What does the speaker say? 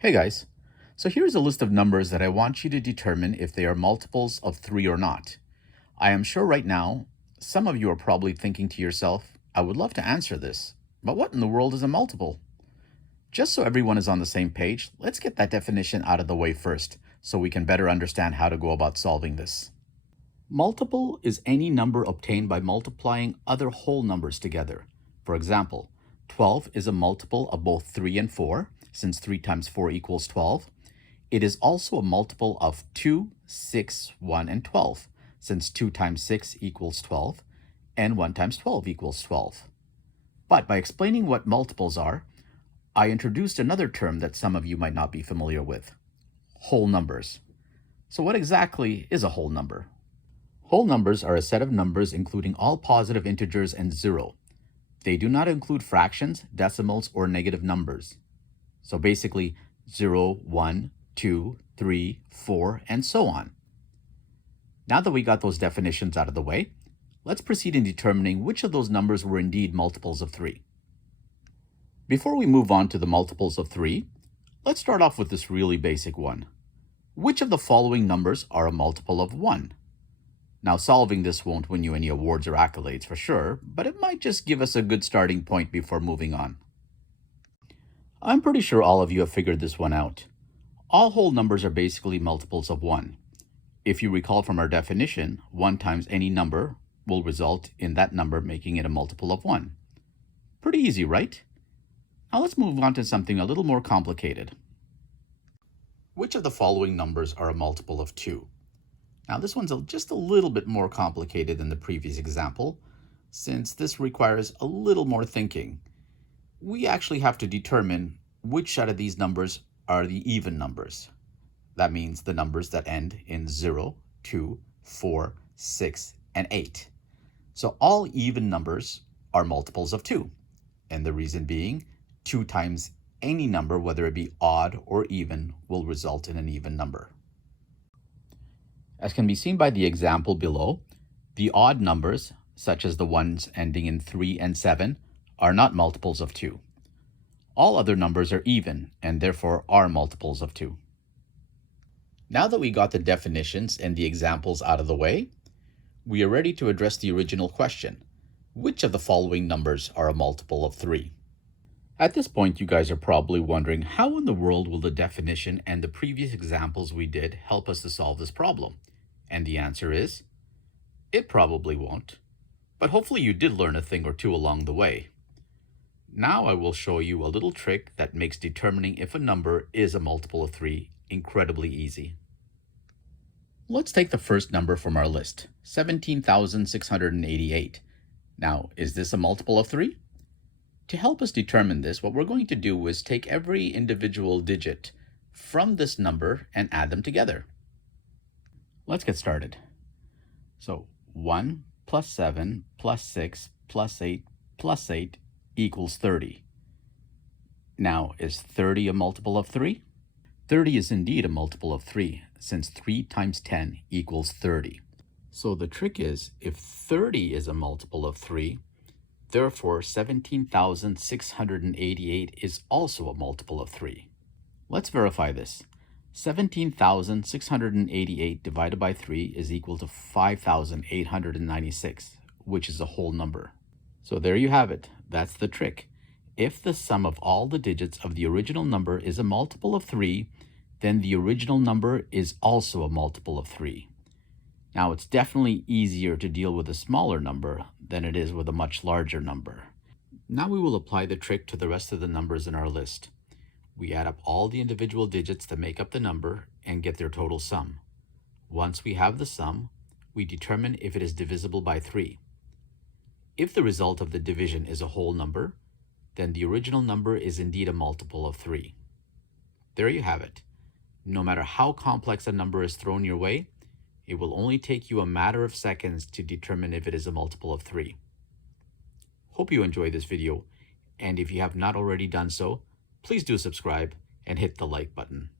Hey guys, so here's a list of numbers that I want you to determine if they are multiples of 3 or not. I am sure right now, some of you are probably thinking to yourself, I would love to answer this, but what in the world is a multiple? Just so everyone is on the same page, let's get that definition out of the way first, so we can better understand how to go about solving this. Multiple is any number obtained by multiplying other whole numbers together. For example, 12 is a multiple of both 3 and 4, since 3 times 4 equals 12. It is also a multiple of 2, 6, 1, and 12, since 2 times 6 equals 12, and 1 times 12 equals 12. But by explaining what multiples are, I introduced another term that some of you might not be familiar with: whole numbers. So what exactly is a whole number? Whole numbers are a set of numbers including all positive integers and zero. They do not include fractions, decimals, or negative numbers. So basically 0, 1, 2, 3, 4, and so on. Now that we got those definitions out of the way, let's proceed in determining which of those numbers were indeed multiples of 3. Before we move on to the multiples of 3, let's start off with this really basic one. Which of the following numbers are a multiple of 1? Now, solving this won't win you any awards or accolades for sure, but it might just give us a good starting point before moving on. I'm pretty sure all of you have figured this one out. All whole numbers are basically multiples of 1. If you recall from our definition, 1 times any number will result in that number making it a multiple of 1. Pretty easy, right? Now let's move on to something a little more complicated. Which of the following numbers are a multiple of 2? Now this one's just a little bit more complicated than the previous example, since this requires a little more thinking. We actually have to determine which out of these numbers are the even numbers. That means the numbers that end in 0, 2, 4, 6, and 8. So all even numbers are multiples of 2, and the reason being 2 times any number, whether it be odd or even, will result in an even number. As can be seen by the example below, the odd numbers, such as the ones ending in 3 and 7, are not multiples of 2. All other numbers are even, and therefore are multiples of 2. Now that we got the definitions and the examples out of the way, we are ready to address the original question: which of the following numbers are a multiple of 3? At this point, you guys are probably wondering, how in the world will the definition and the previous examples we did help us to solve this problem? And the answer is, it probably won't. But hopefully you did learn a thing or two along the way. Now I will show you a little trick that makes determining if a number is a multiple of 3 incredibly easy. Let's take the first number from our list, 17,688. Now, is this a multiple of 3? To help us determine this, what we're going to do is take every individual digit from this number and add them together. Let's get started. So 1 plus 7 plus 6 plus 8 plus 8 equals 30. Now, is 30 a multiple of 3? 30 is indeed a multiple of 3, since 3 times 10 equals 30. So the trick is, if 30 is a multiple of 3, therefore 17,688 is also a multiple of 3. Let's verify this. 17,688 divided by 3 is equal to 5,896, which is a whole number. So there you have it. That's the trick. If the sum of all the digits of the original number is a multiple of 3, then the original number is also a multiple of 3. Now, it's definitely easier to deal with a smaller number than it is with a much larger number. Now we will apply the trick to the rest of the numbers in our list. We add up all the individual digits that make up the number and get their total sum. Once we have the sum, we determine if it is divisible by 3. If the result of the division is a whole number, then the original number is indeed a multiple of 3. There you have it. No matter how complex a number is thrown your way, it will only take you a matter of seconds to determine if it is a multiple of 3. Hope you enjoyed this video, and if you have not already done so, please do subscribe and hit the like button.